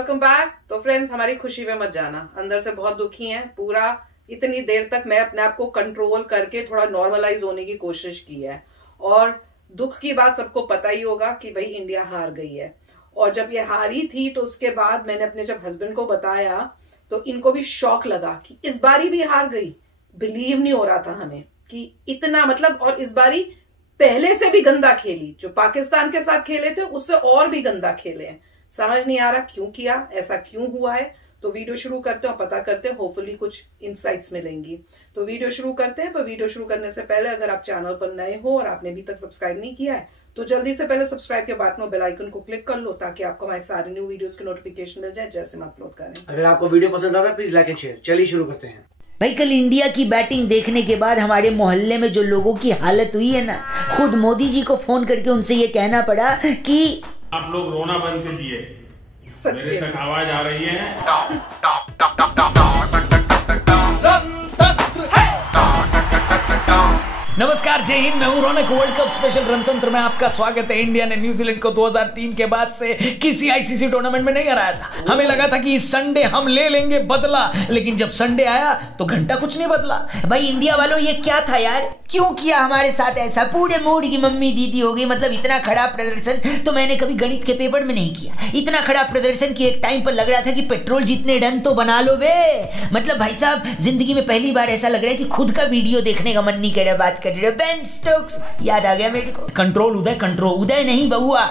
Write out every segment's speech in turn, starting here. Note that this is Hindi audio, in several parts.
Welcome back. तो फ्रेंड्स, हमारी खुशी में मत जाना, अंदर से बहुत दुखी हैं। पूरा इतनी देर तक मैं अपने आप को कंट्रोल करके थोड़ा नॉर्मलाइज होने की कोशिश की है, और दुख की बात सबको पता ही होगा कि भाई इंडिया हार गई है। और जब ये हारी थी तो उसके बाद मैंने अपने जब हस्बैंड को बताया तो इनको भी शौक लगा कि इस बारी भी हार गई। बिलीव नहीं हो रहा था हमें कि इतना, मतलब, और इस बारी पहले से भी गंदा खेली, जो पाकिस्तान के साथ खेले थे उससे और भी गंदा खेले हैं। समझ नहीं आ रहा क्यों किया, ऐसा क्यों हुआ है। तो वीडियो शुरू करते हैं और पता करते हैं, होपफुली कुछ इंसाइट्स मिलेंगी। तो वीडियो शुरू करते हैं, पर वीडियो शुरू करने से पहले अगर आप चैनल पर नए हो और आपने अभी तक सब्सक्राइब नहीं किया है तो जल्दी से पहले सब्सक्राइब के बटन और बेल आइकन को क्लिक कर लो, ताकि आपको हमारे सारे न्यू वीडियोस की नोटिफिकेशन मिल जाए जैसे हम अपलोड करें। अगर आपको वीडियो पसंद आता है प्लीज लाइक एंड शेयर। चलिए शुरू करते हैं। भाई, कल इंडिया की बैटिंग देखने के बाद हमारे मोहल्ले में जो लोगों की हालत हुई है ना, खुद मोदी जी को फोन करके उनसे ये कहना पड़ा कि आप लोग रोना बंद कीजिए, मेरे तक आवाज आ रही है। नमस्कार, जय हिंद। मैं हूं रौनक। वर्ल्ड कप स्पेशल रणतंत्र में आपका स्वागत है। इंडिया ने न्यूजीलैंड को 2003 के बाद से किसी आईसीसी टूर्नामेंट में नहीं हराया था। हमें लगा था कि इस संडे हम ले लेंगे बदला, लेकिन जब संडे आया तो घंटा कुछ नहीं बदला। भाई इंडिया वालों, ये क्या था यार? क्यों किया हमारे साथ ऐसा? पूरे मूड की मम्मी दीदी हो गई। मतलब इतना खराब प्रदर्शन तो मैंने कभी गणित के पेपर में नहीं किया। इतना खराब प्रदर्शन कि एक टाइम पर लग रहा था कि पेट्रोल जितने रन तो बना लो बे। मतलब भाई साहब, जिंदगी में पहली बार ऐसा लग रहा है कि खुद का वीडियो देखने का मन नहीं कर रहा। बात कर रहे हो बेन स्टोक्स, याद आ गया मेरे को। कंट्रोल उदय, कंट्रोल उदय नहीं बहुआ,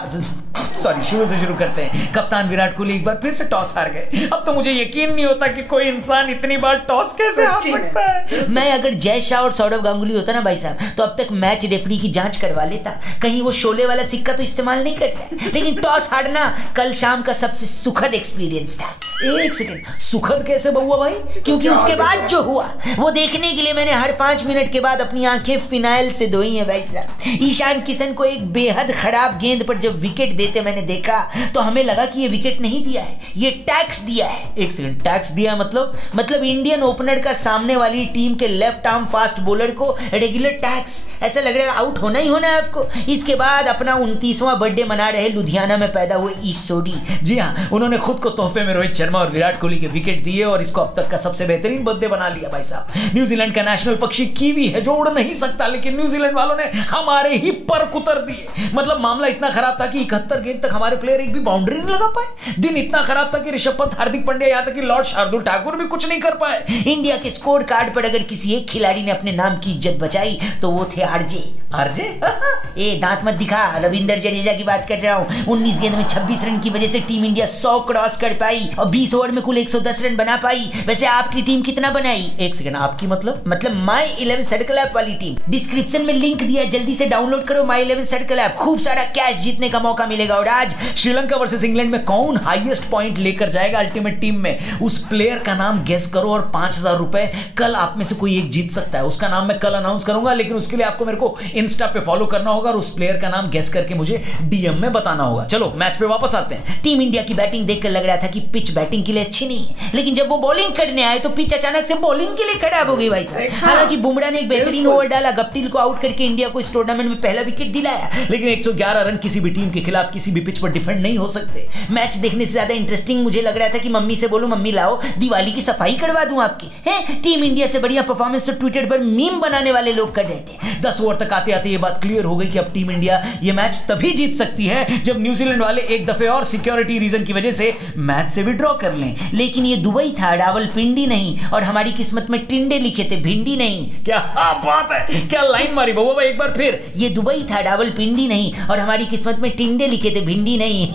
सॉरी, शुरू से शुरू करते हैं। कप्तान विराट कोहली एक बार फिर से टॉस हार गए। अब तो मुझे यकीन नहीं होता कि कोई इंसान इतनी बार टॉस कैसे हार सकता है। मैं अगर जय शाह और सौरव गांगुली होता ना भाई साहब, तो अब तक मैच रेफरी की जांच करवा लेता। कहीं वो शोले वाला सिक्का तो इस्तेमाल नहीं कर रहा है। लेकिन टॉस हारना कल शाम का सबसे सुखद एक्सपीरियंस था। एक सेकंड, सुखद कैसे बहुआ भाई? क्योंकि उसके बाद जो हुआ वो देखने के लिए मैंने हर 5 मिनट के बाद अपनी आंखें फिनाइल से धोई है भाई साहब। ईशान किशन को एक बेहद खराब गेंद पर जब विकेट देते मैंने देखा तो हमें लगा कि ये विकेट नहीं दिया है, ये टैक्स दिया है। एक सेकंड, टैक्स दिया मतलब इंडियन ओपनर का सामने वाली टीम के लेफ्ट आर्म फास्ट बॉलर को रेगुलर टैक्स। ऐसा लग रहा है आउट होना ही होना है आपको। इसके बाद अपना 29वां बर्थडे मना रहे लुधियाना में पैदा हुए ईश सोडी। जी हाँ, उन्होंने खुद को तोहफे में रोहित शर्मा और विराट कोहली के विकेट दिए और इसको अब तक का सबसे बेहतरीन बर्थडे बना लिया भाई साहब। न्यूजीलैंड का नेशनल पक्षी कीवी है जो उड़ नहीं सकता, लेकिन न्यूजीलैंड वालों ने हमारे ही पर कुतर दिए। मतलब मामला इतना खराब था कि 71 गेंद तक हमारे प्लेयर एक भी बाउंड्री नहीं लगा पाए। दिन इतना खराब था कि ऋषभ पंत, हार्दिक पांड्या, यहां तक कि लॉर्ड शार्दुल ठाकुर भी कुछ नहीं कर पाए। इंडिया के स्कोर कार्ड पर अगर किसी एक खिलाड़ी ने अपने नाम की इज्जत बचाई तो वो थे आरजे। आरजे? ए दांत मत दिखा, रविंद्र जडेजा की बात कर रहा हूं। 19 गेंद में 26 रन की वजह से टीम इंडिया 100 क्रॉस कर पाई और 20 ओवर में कुल 110 रन बना पाई। वैसे आपकी टीम कितना बनाई? एक सेकंड, आपकी मतलब माई 11 सर्कल ऐप वाली टीम। डिस्क्रिप्शन में लिंक दिया है, जल्दी से डाउनलोड करो माई 11 सर्कल ऐप। खूब सारा कैश जीतने का मौका मिलेगा। और आज श्रीलंका वर्सेस इंग्लैंड में कौन हाईएस्ट पॉइंट लेकर जाएगा अल्टीमेट टीम में, उस प्लेयर का नाम गेस करो और 5000 रुपए कल आप में से कोई एक जीत सकता है। उसका नाम मैं कल अनाउंस करूंगा, लेकिन उसके लिए आपको मेरे को इंस्टा पे फॉलो करना होगा और उस प्लेयर का नाम गेस करके मुझे डीएम में बताना होगा। चलो मैच पे वापस आते हैं। टीम इंडिया की बैटिंग देखकर लग रहा था कि पिच बैटिंग के लिए अच्छी नहीं है, लेकिन जब वो बॉलिंग करने आए तो पिच अचानक से बॉलिंग के लिए खराब हो गई भाई साहब। हालांकि बुमराह ने एक बेहतरीन ओवर डाला, गप्टिल को आउट करके इंडिया को इस टूर्नामेंट में पहला विकेट दिलाया। लेकिन 111 रन किसी भी टीम के खिलाफ किसी भी पिच पर डिफेंड नहीं हो सकते। मैच देखने से ज्यादा इंटरेस्टिंग मुझे लग रहा था कि मम्मी से बोलूं, मम्मी लाओ दिवाली की सफाई करवा दूं आपकी। हैं, टीम इंडिया से बढ़िया परफॉर्मेंस तो ट्विटर पर मीम बनाने वाले लोग कर रहे थे। 10 ओवर तक आते आते ये बात क्लियर हो गई कि अब टीम इंडिया ये मैच तभी जीत सकती है जब न्यूजीलैंड वाले एक दफे और सिक्योरिटी रीजन की वजह से मैच से विड्रॉ कर लें। लेकिन ये दुबई था, रावलपिंडी नहीं, और हमारी किस्मत में टिंडे लिखे थे, भिंडी नहीं। क्या बात है, क्या लाइन मारी बउआ एक बार फिर। ये दुबई था, रावलपिंडी नहीं, और हमारी किस्मत में टिंडे लिखे थे, भिंडी नहीं।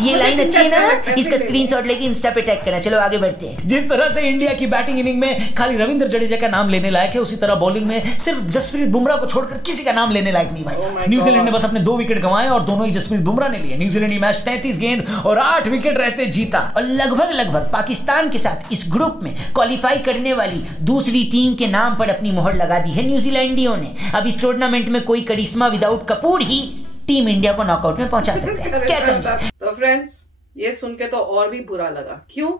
ये लाइन अच्छी है ना? इसका स्क्रीनशॉट लेके इंस्टा पे टैग करना। चलो आगे बढ़ते हैं। जिस तरह से इंडिया की बैटिंग इनिंग में खाली रविंद्र जडेजा का नाम लेने लायक है, उसी तरह बॉलिंग में सिर्फ जसप्रीत बुमराह को छोड़कर किसी का नाम लेने लायक नहीं भाई। न्यूजीलैंड ने बस अपने 2 विकेट गंवाए और दोनों ही जसप्रीत बुमराह ने लिए। न्यूजीलैंड मैच 33 गेंद और 8 विकेट रहते जीता और लगभग पाकिस्तान के साथ इस ग्रुप में क्वालिफाई करने वाली दूसरी टीम के नाम पर अपनी मोहर लगा दी है न्यूजीलैंडियों ने। अब इस टूर्नामेंट में कोई करिश्मा विदाउट कपूर ही टीम इंडिया को नॉकआउट में पहुंचा सकता है। क्या समझा? तो फ्रेंड्स, ये सुन के तो और भी बुरा लगा। क्यों?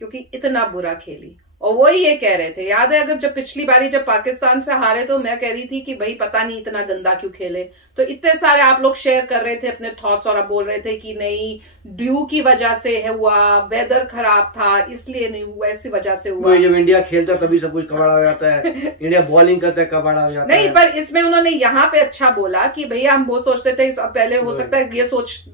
क्योंकि इतना बुरा खेली और वो ही ये कह रहे थे, याद है अगर जब पिछली बारी जब पाकिस्तान से हारे तो मैं कह रही थी कि भाई पता नहीं इतना गंदा क्यों खेले, तो इतने सारे आप लोग शेयर कर रहे थे अपने थॉट्स और आप बोल रहे थे कि नहीं ड्यू की वजह से है हुआ, वेदर खराब था इसलिए नहीं हुआ, ऐसी वजह से हुआ। जब इंडिया खेलता तभी सब कुछ कबाड़ा हो जाता है, इंडिया बॉलिंग करता है कबाड़ा हो जाता है। नहीं, पर इसमें उन्होंने यहाँ पे अच्छा बोला कि भैया हम वो सोचते थे पहले, हो सकता है ये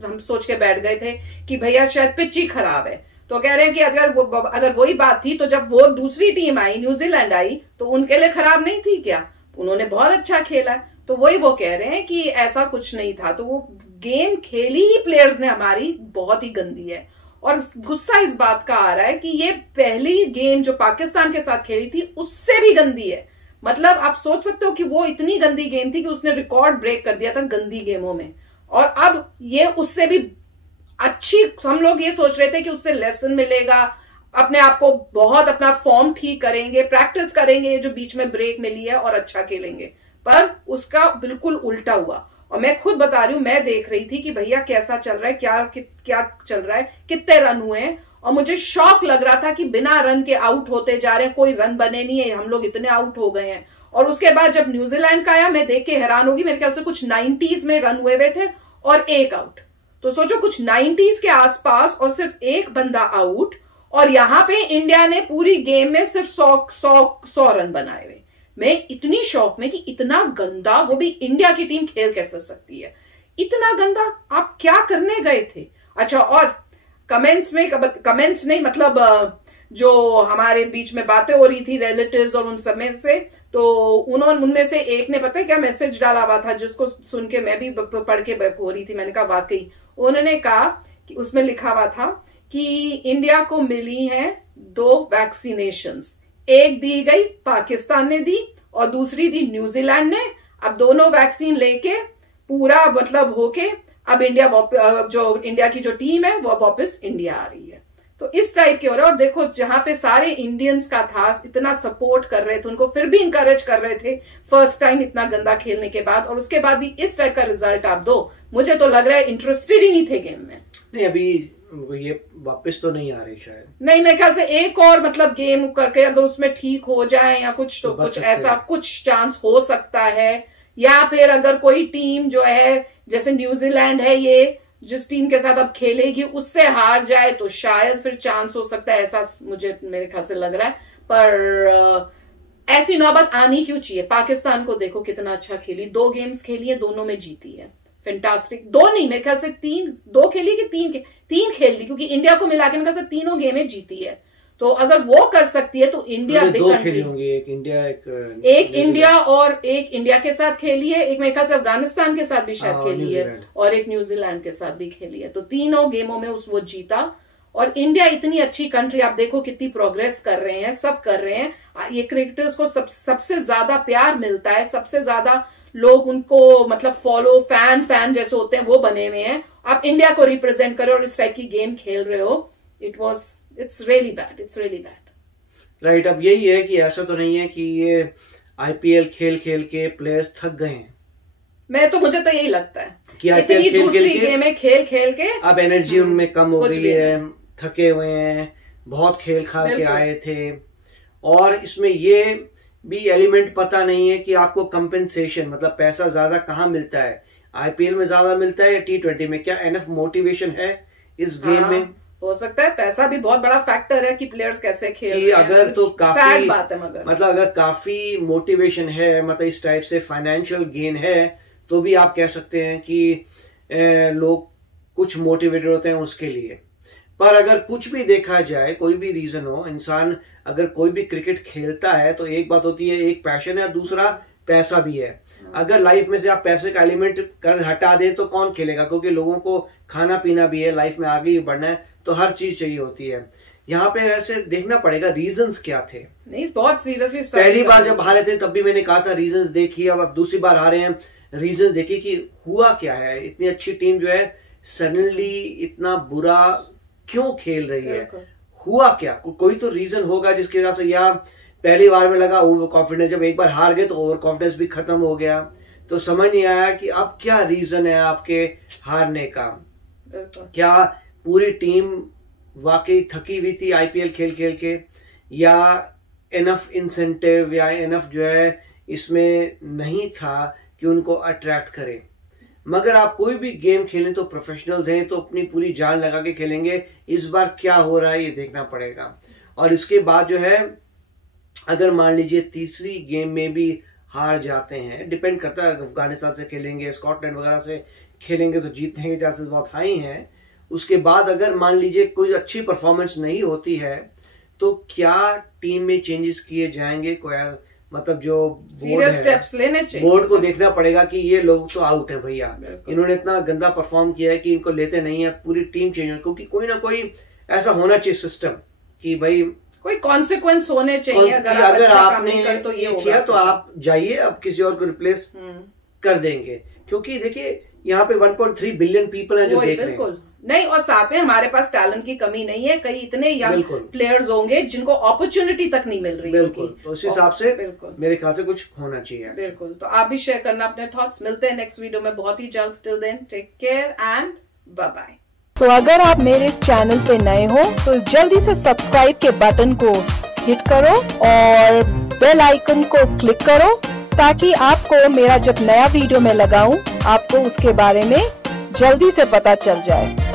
हम सोच के बैठ गए थे कि भैया शायद पिच ही खराब है, तो कह रहे हैं कि अगर वही बात थी तो जब वो दूसरी टीम आई न्यूजीलैंड आई तो उनके लिए खराब नहीं थी क्या, उन्होंने बहुत अच्छा खेला। तो वही वो कह रहे हैं कि ऐसा कुछ नहीं था, तो वो गेम खेली ही प्लेयर्स ने हमारी बहुत ही गंदी है। और गुस्सा इस बात का आ रहा है कि ये पहली गेम जो पाकिस्तान के साथ खेली थी उससे भी गंदी है। मतलब आप सोच सकते हो कि वो इतनी गंदी गेम थी कि उसने रिकॉर्ड ब्रेक कर दिया था गंदी गेमों में, और अब ये उससे भी अच्छी, हम लोग ये सोच रहे थे कि उससे लेसन मिलेगा, अपने आप को बहुत अपना फॉर्म ठीक करेंगे, प्रैक्टिस करेंगे, ये जो बीच में ब्रेक मिली है और अच्छा खेलेंगे, पर उसका बिल्कुल उल्टा हुआ। और मैं खुद बता रही हूं, मैं देख रही थी कि भैया कैसा चल रहा है, क्या चल रहा है, कितने रन हुए हैं, और मुझे शौक लग रहा था कि बिना रन के आउट होते जा रहे हैं, कोई रन बने नहीं है, हम लोग इतने आउट हो गए हैं। और उसके बाद जब न्यूजीलैंड का आया मैं देख के हैरान होगी, मेरे ख्याल से कुछ 90s में रन हुए थे और एक आउट, तो सोचो कुछ 90s के आसपास और सिर्फ एक बंदा आउट, और यहां पे इंडिया ने पूरी गेम में सिर्फ 100 रन बनाए हुए। मैं इतनी शौक में कि इतना गंदा, वो भी इंडिया की टीम खेल कैसे सकती है, इतना गंदा आप क्या करने गए थे। अच्छा, और कमेंट्स नहीं, मतलब जो हमारे बीच में बातें हो रही थी रिलेटिव्स और उन सब में से, तो उनमें से एक ने पता है क्या मैसेज डाला हुआ था, जिसको सुन के मैं भी पढ़ के हो रही थी, मैंने कहा वाकई, उन्होंने कहा कि उसमें लिखा हुआ था कि इंडिया को मिली हैं 2 वैक्सीनेशंस, एक दी गई पाकिस्तान ने दी और दूसरी दी न्यूजीलैंड ने। अब दोनों वैक्सीन लेके पूरा मतलब होके अब इंडिया की जो टीम है वो वापस इंडिया आ रही है। तो इस टाइप के हो रहा है। और देखो जहां पे सारे इंडियंस का था, इतना सपोर्ट कर रहे थे उनको, फिर भी इंकरेज कर रहे थे फर्स्ट टाइम इतना गंदा खेलने के बाद, और उसके बाद भी इस टाइप का रिजल्ट आप दो, मुझे तो लग रहा है इंटरेस्टेड ही नहीं थे गेम में। नहीं, अभी ये वापस तो नहीं आ रही शायद, नहीं, मेरे ख्याल से एक और मतलब गेम करके अगर उसमें ठीक हो जाए या कुछ, तो कुछ ऐसा कुछ चांस हो सकता है। या फिर अगर कोई टीम जो है जैसे न्यूजीलैंड है, ये जिस टीम के साथ अब खेलेगी उससे हार जाए तो शायद फिर चांस हो सकता है, ऐसा मुझे मेरे ख्याल से लग रहा है। पर ऐसी नौबत आनी क्यों चाहिए। पाकिस्तान को देखो कितना अच्छा खेली, 2 गेम्स खेली है, दोनों में जीती है, फैंटास्टिक। 2 नहीं, मेरे ख्याल से 2 खेली कि 3 खेल ली, क्योंकि इंडिया को मिला के मेरे ख्याल से तीनों गेमें जीती है। तो अगर वो कर सकती है तो इंडिया बिग कंट्री होंगी, एक इंडिया और एक इंडिया के साथ खेली है, एक मेरे ख्याल से अफगानिस्तान के साथ भी शायद खेली है, और एक न्यूजीलैंड के साथ भी खेली है। तो तीनों गेमों में वो जीता। और इंडिया इतनी अच्छी कंट्री, आप देखो कितनी प्रोग्रेस कर रहे हैं, सब कर रहे हैं। ये क्रिकेटर्स को सबसे ज्यादा प्यार मिलता है, सबसे ज्यादा लोग उनको मतलब फैन जैसे होते हैं वो बने हुए हैं। आप इंडिया को रिप्रेजेंट करो और इस टाइप की गेम खेल रहे हो, it's really bad. राइट, अब यही है कि ऐसा तो नहीं है कि ये आईपीएल खेल के प्लेयर्स थक गए हैं। मुझे तो यही लगता है कि आईपीएल खेल के अब एनर्जी उनमें कम हो गई है, थके हुए हैं, बहुत खेल के आए थे। और इसमें ये भी एलिमेंट पता नहीं है कि आपको कंपेंसेशन मतलब पैसा ज्यादा कहाँ मिलता है, आईपीएल में ज्यादा मिलता है या T20 में, क्या एनफ मोटिवेशन है इस गेम में। हो सकता है पैसा भी बहुत बड़ा फैक्टर है कि प्लेयर्स कैसे खेल रहे हैं। अगर तो काफी सैड बात है, मगर मतलब अगर काफी मोटिवेशन है, मतलब इस टाइप से फाइनेंशियल गेन है, तो भी आप कह सकते हैं कि लोग कुछ मोटिवेटेड होते हैं उसके लिए। पर अगर कुछ भी देखा जाए, कोई भी रीजन हो, इंसान अगर कोई भी क्रिकेट खेलता है तो एक बात होती है, एक पैशन है, दूसरा पैसा भी है। अगर लाइफ में से आप पैसे का एलिमेंट हटा दें तो कौन खेलेगा, क्योंकि लोगों को खाना पीना भी है, लाइफ में आगे ही बढ़ना है, तो हर चीज चाहिए होती है। यहाँ पे ऐसे देखना पड़ेगा रीजंस क्या थे। नहीं, बहुत सीरियसली पहली बार जब हारे थे तब भी मैंने कहा था रीजंस देखिए, अब दूसरी बार हारे हैं, रीजंस देखिए कि हुआ क्या है। इतनी अच्छी टीम जो है सडनली इतना बुरा क्यों खेल रही है, हुआ क्या, कोई तो रीजन होगा जिसकी वजह से, या पहली बार में लगा ओवर कॉन्फिडेंस, जब एक बार हार गए तो ओवर कॉन्फिडेंस भी खत्म हो गया, तो समझ नहीं आया कि अब क्या रीजन है आपके हारने का। क्या पूरी टीम वाकई थकी हुई थी आईपीएल खेल के, या इनफ इंसेंटिव या इनफ जो है इसमें नहीं था कि उनको अट्रैक्ट करे। मगर आप कोई भी गेम खेलें तो प्रोफेशनल्स हैं तो अपनी पूरी जान लगा के खेलेंगे। इस बार क्या हो रहा है ये देखना पड़ेगा। और इसके बाद जो है अगर मान लीजिए तीसरी गेम में भी हार जाते हैं, डिपेंड करता है, अफगानिस्तान से खेलेंगे, स्कॉटलैंड वगैरह से खेलेंगे तो जीतने के चांसेस बहुत हाई हैं। उसके बाद अगर मान लीजिए कोई अच्छी परफॉर्मेंस नहीं होती है तो क्या टीम में चेंजेस किए जाएंगे, कोई मतलब जो बोर्ड है स्टेप्स लेने चाहिए। बोर्ड को देखना पड़ेगा कि ये लोग तो आउट है भैया, इन्होंने इतना गंदा परफॉर्म किया है कि इनको लेते नहीं है, पूरी टीम चेंज हो। क्योंकि कोई ना कोई ऐसा होना चाहिए सिस्टम कि भाई कोई कॉन्सिक्वेंस होने चाहिए। अगर आपने तो ये किया तो आप जाइए, अब किसी और को रिप्लेस कर देंगे। क्योंकि देखिए यहाँ पे 1.3 बिलियन पीपल हैं जो देख रहे हैं। नहीं, और साथ में हमारे पास टैलेंट की कमी नहीं है। कई इतने यंग प्लेयर्स होंगे जिनको अपॉर्चुनिटी तक नहीं मिल रही। बिल्कुल, तो उस हिसाब से मेरे ख्याल से कुछ होना चाहिए। बिल्कुल, तो आप भी शेयर करना अपने थॉट्स। मिलते हैं नेक्स्ट वीडियो में बहुत ही जल्द। Till then take care and bye bye. तो अगर आप मेरे इस चैनल पे नए हो तो जल्दी से सब्सक्राइब के बटन को हिट करो और बेल आइकन को क्लिक करो ताकि आपको मेरा जब नया वीडियो मैं लगाऊं आपको उसके बारे में जल्दी से पता चल जाए।